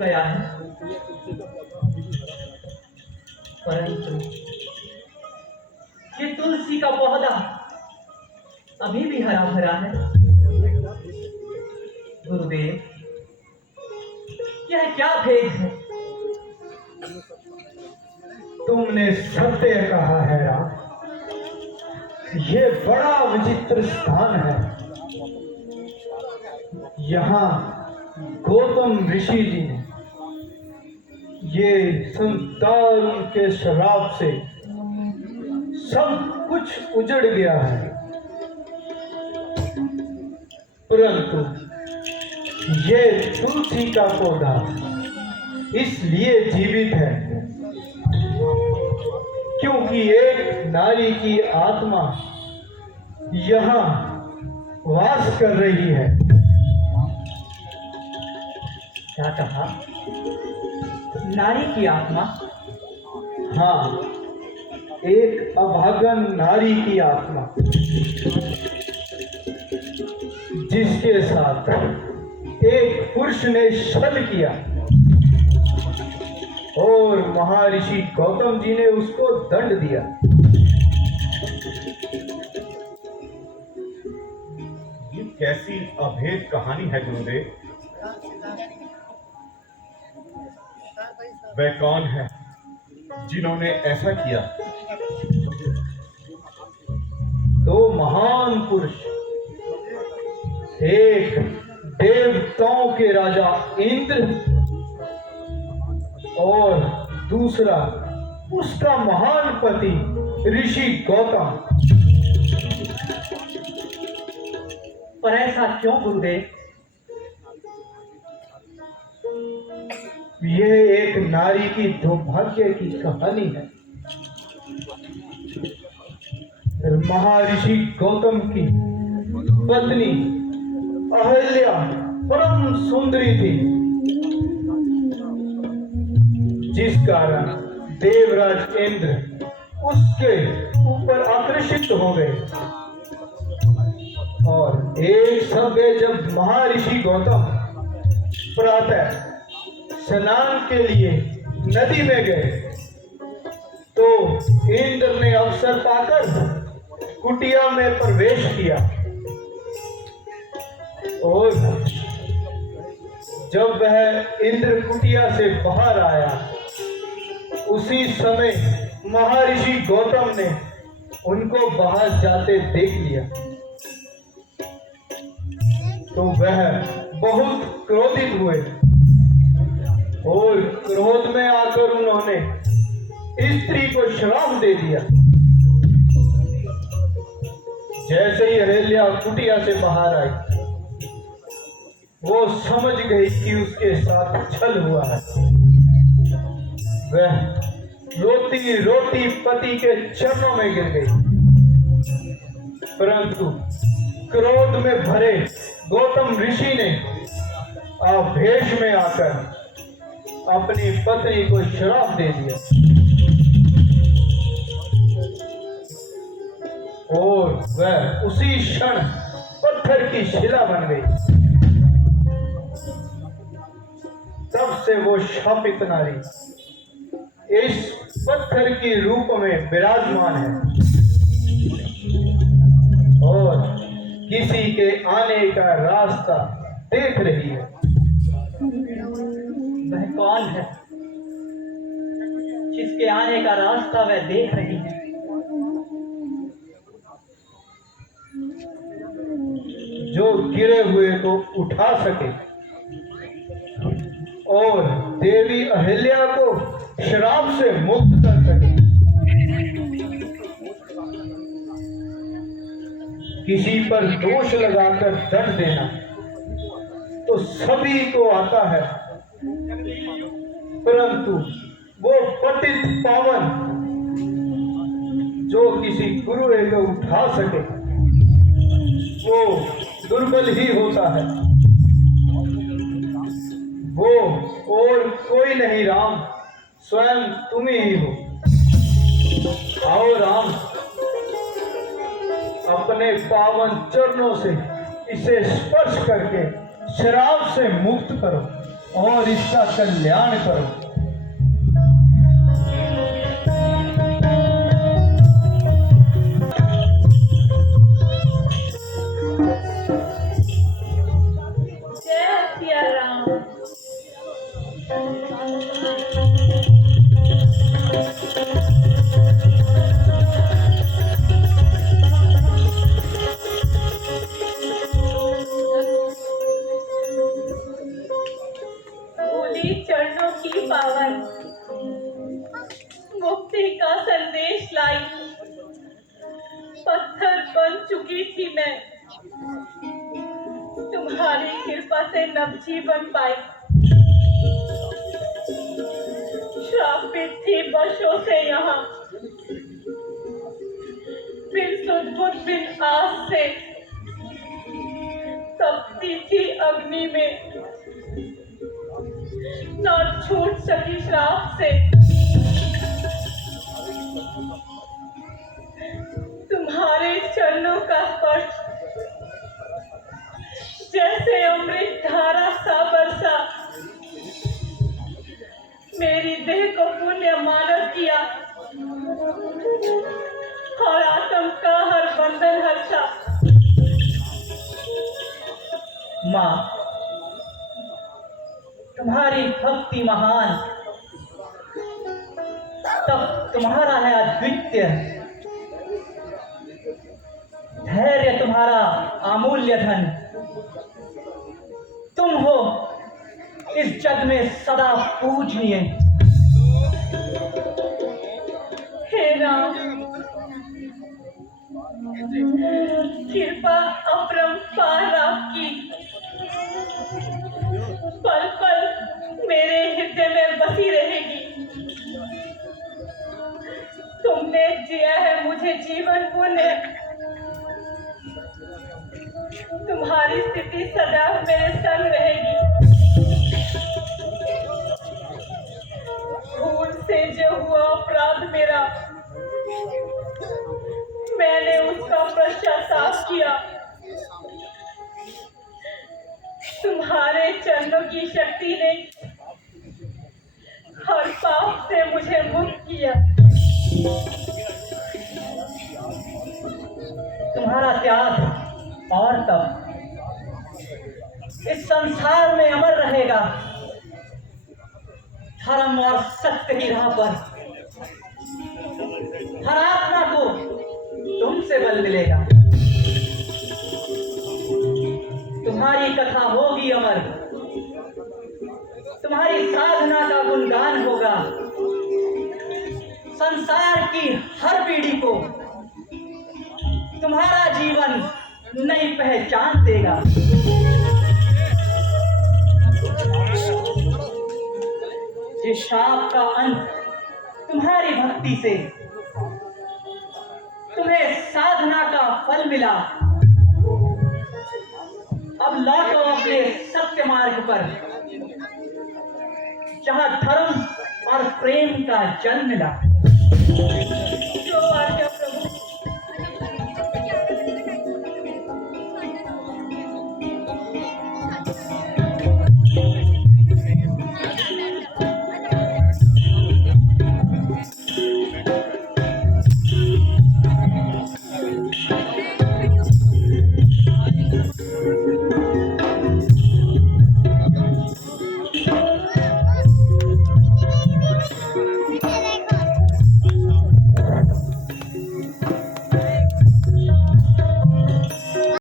गया है, परंतु ये तुलसी का पौधा अभी भी हरा भरा है। गुरुदेव, यह क्या भेद है? तुमने सत्य कहा है राम। ये बड़ा विचित्र स्थान है। यहाँ गौतम ऋषि जी ने ये संतान के शराब से सब कुछ उजड़ गया है, परंतु ये तुलसी का पौधा इसलिए जीवित है क्योंकि एक नारी की आत्मा यहाँ वास कर रही है। क्या कहा? नारी की आत्मा? हाँ, एक अभागन नारी की आत्मा जिसके साथ एक पुरुष ने छल किया और महर्षि गौतम जी ने उसको दंड दिया। ये कैसी अभेद कहानी है गुरुदेव? वह कौन है जिन्होंने ऐसा किया? दो महान पुरुष, एक देवताओं के राजा इंद्र और दूसरा उसका महान पति ऋषि गौतम। पर ऐसा क्यों गुरुदेव? यह एक नारी की दुर्भाग्य की कहानी है। महर्षि गौतम की पत्नी अहल्या परम सुंदरी थी, जिस कारण देवराज इंद्र उसके ऊपर आकर्षित हो गए। और एक समय जब महर्षि गौतम प्रातः स्नान के लिए नदी में गए तो इंद्र ने अवसर पाकर कुटिया में प्रवेश किया और जब वह इंद्र कुटिया से बाहर आया उसी समय महर्षि गौतम ने उनको बाहर जाते देख लिया तो वह बहुत क्रोधित हुए और क्रोध में आकर उन्होंने स्त्री को श्राप दे दिया। जैसे ही अहल्या कुटिया से बाहर आई वो समझ गई कि उसके साथ छल हुआ है। वह रोती रोती पति के चरणों में गिर गई, परंतु क्रोध में भरे गौतम ऋषि ने आवेश में आकर अपनी पत्नी को श्राप दे दिया और वह उसी क्षण पत्थर की शिला बन गई। तब से वो शापित नारी इस पत्थर के रूप में विराजमान है और किसी के आने का रास्ता देख रही है। वह कौन है जिसके आने का रास्ता वह देख रही है? जो गिरे हुए को उठा सके और देवी अहिल्या को श्राप से मुक्त कर सके। किसी पर दोष लगाकर दंड देना तो सभी को आता है, परंतु वो पतित पावन जो किसी गुरु को उठा सके वो दुर्बल ही होता है। वो और कोई नहीं राम, स्वयं तुम ही हो। आओ राम, अपने पावन चरणों से इसे स्पर्श करके शराब से मुक्त करो। और इसका कल्याण करो। जय सिया राम। भोली चरणों की पावन मुक्ति का संदेश लाई। पत्थर बन चुकी थी मैं, तुम्हारी कृपा से नवजीवन पाई। श्रापित थी वर्षों से यहाँ, फिर सुध बिन आस से तपती थी अग्नि में, न छूट सकी श्राप से। तुम्हारे चरणों का स्पर्श जैसे अमृत धारा सा बरसा, मेरी देह को पुण्य मानव किया और आत्म का हर बंधन हर्षा। माँ, तुम्हारी भक्ति महान, तब तुम्हारा है अद्वितीय, धैर्य तुम्हारा अमूल्य धन। तुम हो इस जग में सदा पूजनीय। हे राम, कृपा अपरंपार आपकी पल पल मेरे हृदय में बसी रहेगी। तुमने दिया है मुझे जीवन पुण्य, तुम्हारी स्थिति सदा मेरे संग रहेगी। भूल से जो हुआ अपराध मेरा, मैंने उसका पश्चाताप किया। तुम्हारे चरणों की शक्ति ने हर पाप से मुझे मुक्त किया। तुम्हारा त्याग और तप इस संसार में अमर रहेगा। धर्म और सत्य की राह पर हर आत्मा को तुमसे बल मिलेगा। तुम्हारी कथा होगी अमर, तुम्हारी साधना का गुणगान होगा। संसार की हर पीढ़ी को तुम्हारा जीवन नई पहचान देगा। जिस श्राप का अंत तुम्हारी भक्ति से, तुम्हें साधना का फल मिला। अब लौटो अपने सत्य मार्ग पर, जहां धर्म और प्रेम का जन्म मिला।